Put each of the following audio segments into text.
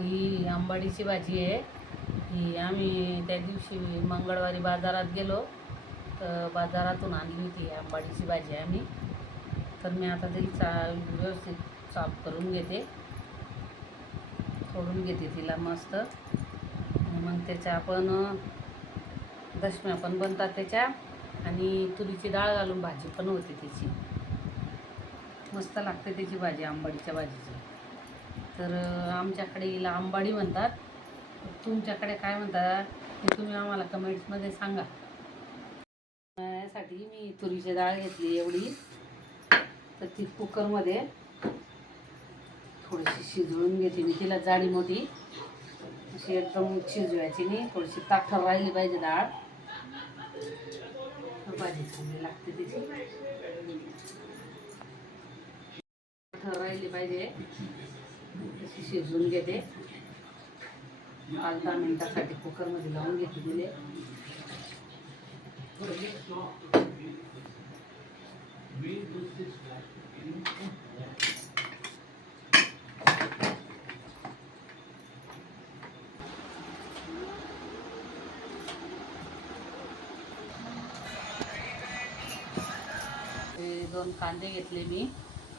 ही आंबाडीची भाजी आहे. ही आम्ही त्या दिवशी मंगळवारी बाजारात गेलो तर बाजारातून आणली होती आंबाडीची भाजी आम्ही. तर मी आता ती व्यवस्थित साफ करून घेते, फोडून घेते तिला मस्त. मग त्याच्या आपण दशम्या पण बनतात त्याच्या, आणि तुरीची डाळ घालून भाजी पण होते त्याची. मस्त लागते त्याची भाजी, आंबाडीच्या भाजीची. तर आमच्याकडे हिला आंबाडी म्हणतात. तुमच्याकडे काय म्हणतात हे तुम्ही आम्हाला कमेंट्समध्ये सांगा. यासाठी मी तुरीची डाळ घेतली एवढी, तर ती कुकरमध्ये थोडीशी शिजवून घेते मी. तिला जाडी मोठी अशी एकदम शिजवायची नाही, थोडीशी ताठर राहिली पाहिजे डाळ. भाजी चांगली लागते त्याची, ताठर राहिली पाहिजे तशी शिजवून घेते. 5-10 मिनिटासाठी कुकरमध्ये लावून घेते दिले. दोन कांदे घेतले मी,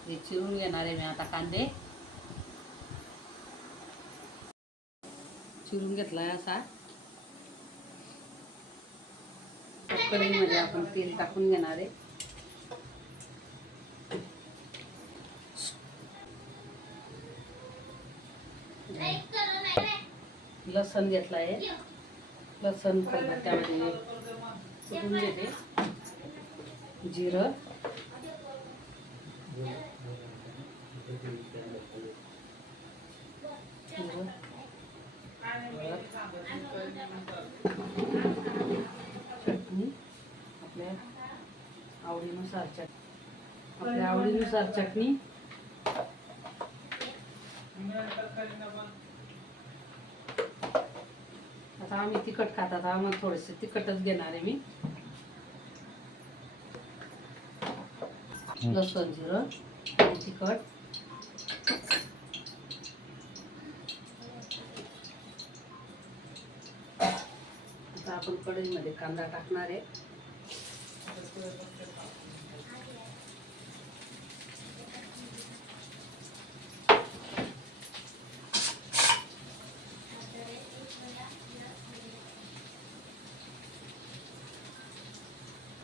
हे चिरून घेणार आहे मी आता. कांदे चिरून घेतलाय असा. कढईमध्ये आपण तेल टाकून घेणार आहे. लसण घेतला आहे, लसण खलबत्त्यामध्ये कुटून घेते. जिरं, चटणी आपल्या आवडीनुसार, चटणी. आता आम्ही तिखट खातात, आम्हाला थोडंसं तिखटच घेणार आहे मी. लसूण, जिरं, तिखट. आता आपण कढईमध्ये कांदा टाकणार आहे.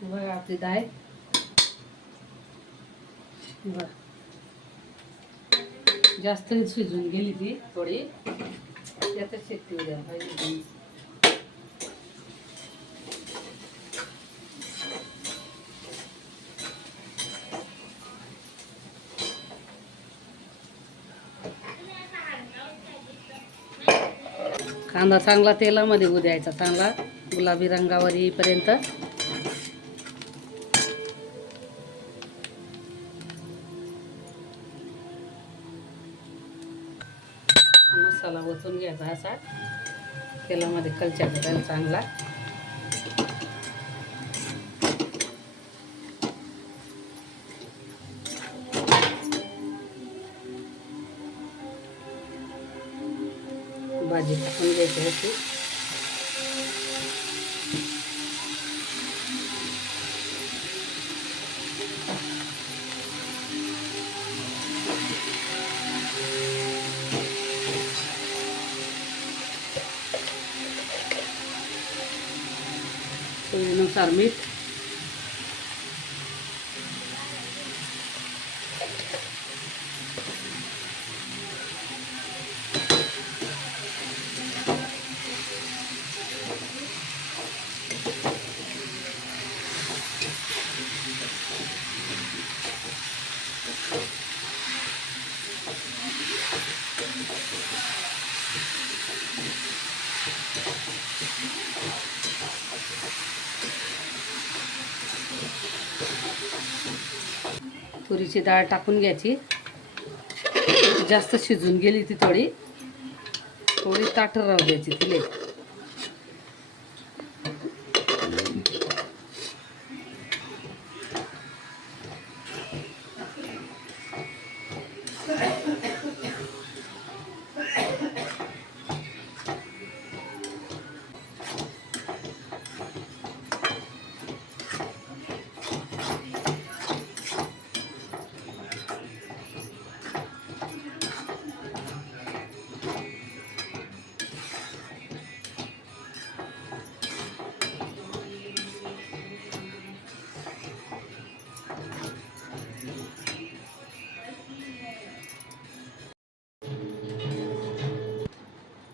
बघा आपली डाळ जास्त शिजून गेली ती थोडी, त्यातच शेती उद्या पाहिजे. कांदा चांगला तेलामध्ये उद्यायचा, चांगला गुलाबी रंगावर येईपर्यंत. मसाला ओतून घ्यायचा असा तेलामध्ये, कलच्या करायला चांगला. भाजी टाकून घ्यायची होती. चवीनुसार मीठ, तुरीची डाळ टाकून घ्यायची. जास्त शिजून गेली ती थोडी ताठर राहू द्यायची तिले.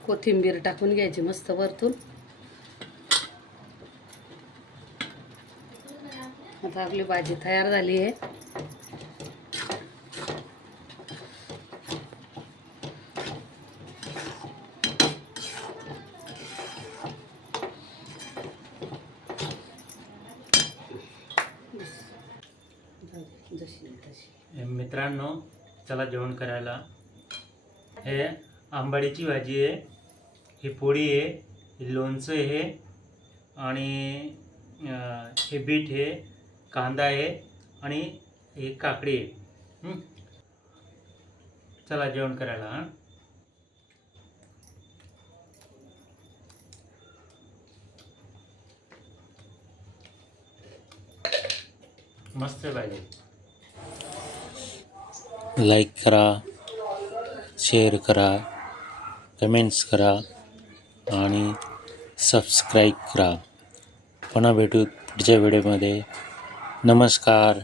कोथिंबीर टाकून घ्यायची मस्त वरतून. आता आपली भाजी तयार झाली आहे. मित्रांनो, चला जेवण करायला. हे आंबाडीची भाजी आहे, ही पोळी आहे, हे लोणचं आहे आणि हे बीट आहे, कांदा आहे आणि हे काकडी आहे. चला जेवण करायला. हां, मस्त भाजी. लाईक करा, शेअर करा, कमेंट्स करा आणि सबस्क्राईब करा. पुन्हा भेटू पुढच्या व्हिडिओमध्ये. नमस्कार.